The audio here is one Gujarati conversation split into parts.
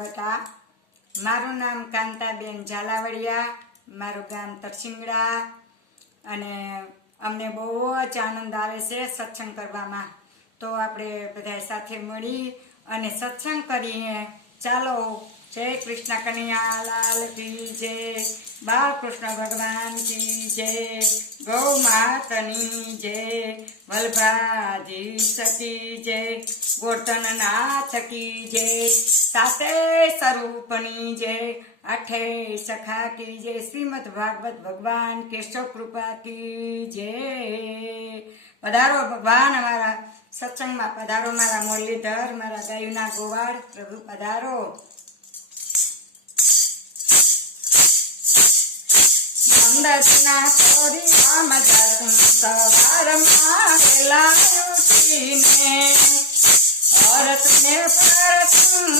બેટા। મારું નામ કાંતાબેન ઝાલાવાડિયા, મારું ગામ તરસિંગડા અને અમને બહુ જ આનંદ આવે છે સત્સંગ કરવામાં। તો આપણે બધા સાથે મળી અને સત્સંગ કરીએ। ચાલો, જય કૃષ્ણ કનૈયા લાલ કી જય, બાલકૃષ્ણ ભગવાન કી જય, ગૌ માતની જય, વલ્ભાધીશ કી જય, ગોર્ધનનાથ કી જય, સાતે સ્વરૂપની જય, આઠે સખા કી જય, શ્રીમદ ભાગવત ભગવાન કેશવ કૃપા કી જય। પધારો ભગવાન અમારા સત્સંગમાં, પધારો મારા મુરલીધર, મારા ગાયુના ગોવાળ પ્રભુ પધારો। નંદના થોડી રામ જાતું સવારમાં વેલા ઉઠીને, હરતને પરતું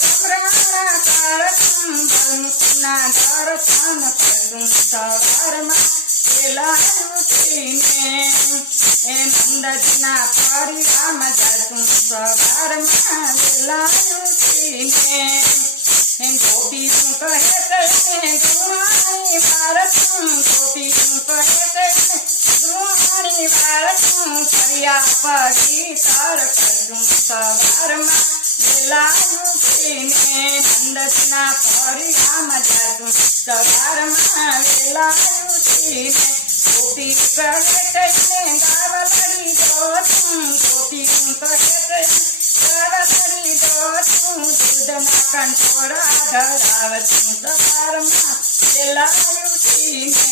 ચમરાના કરતું, બલમુખના દર્શન કરતું સવારમાં વેલા ઉઠીને, એ નંદના ફરી રામ જાતું સવારમાં વેલા ઉઠીને, ગોપીનું કહે તેને ગુમાણી વારતું, ગોપીનું કહે તેને ગુમાણી વારતું, ફર્યા પડી તર કરતું સવારમાં વેલા ઉઠીને, નંદના ફરી રામ જાતું સવારમાં વેલા ઉઠીને, ગોપી કહે તેને ગાવલડી દોતું, ગોપીનું કહે તેને ગાવલડી દોતું, દૂધના કંઠોળા ધરાવતું સવારમાં વેલા ઉઠીને,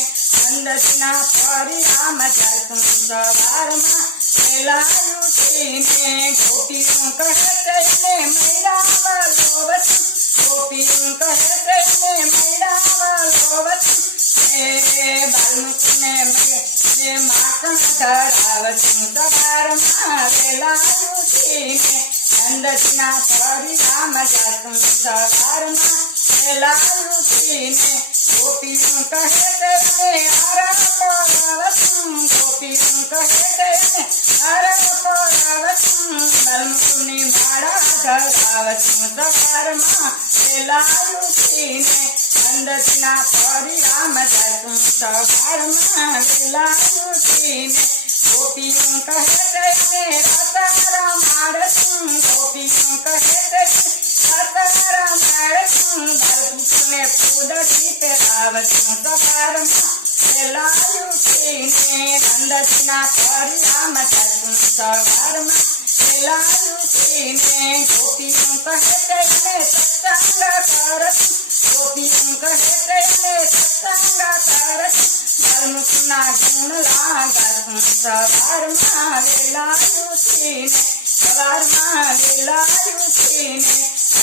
નંદના ફરી રામ જાતું સવારમાં વેલા ઉઠીને, ગોપીનું કહે તેને મૈડાવલોવતું, ગોપીનું કહે તેને મૈડાવલોવતું, એ બાલમુખને માખણ ધરાવતું સવારમાં વેલા ઉઠીને, નંદના ફરી રામ જાતું સવારમાં વેલા ઉઠીને, ગોપીનું કહે તેને હરણ પરાવતું, ગોપીનું કહે તેને હરણ પરાવતું, બલમુખની માળા ધરાવતું સવારમાં વેલા ઉઠીને, નંદના ફરી રામ જાતું સવારમાં વેલા ઉઠીને, ગોપીનું કહે તેને રસરા માળતું, ગોપીનું કહે તેને રસરા માળતું, બાલકૃષ્ણને પૂદડી પહેરાવતું સવારમાં વેલા ઉઠીને, નંદના ફરી રામ જાતું સવારમાં વેલા ઉઠીને, ગોપીનું કહે તેને સત્સંગ કરતું, ગોપીનું કહે તેને સત્સંગ કરતું, બાલમુખના ગુણ લાગાતું સવારમાં વેલા ઉઠીને, સવારમાં વેલા ઉઠીને,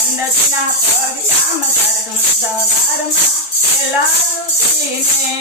નંદના ફરી રામ જાતું સવારમાં વેલા ઉઠીને,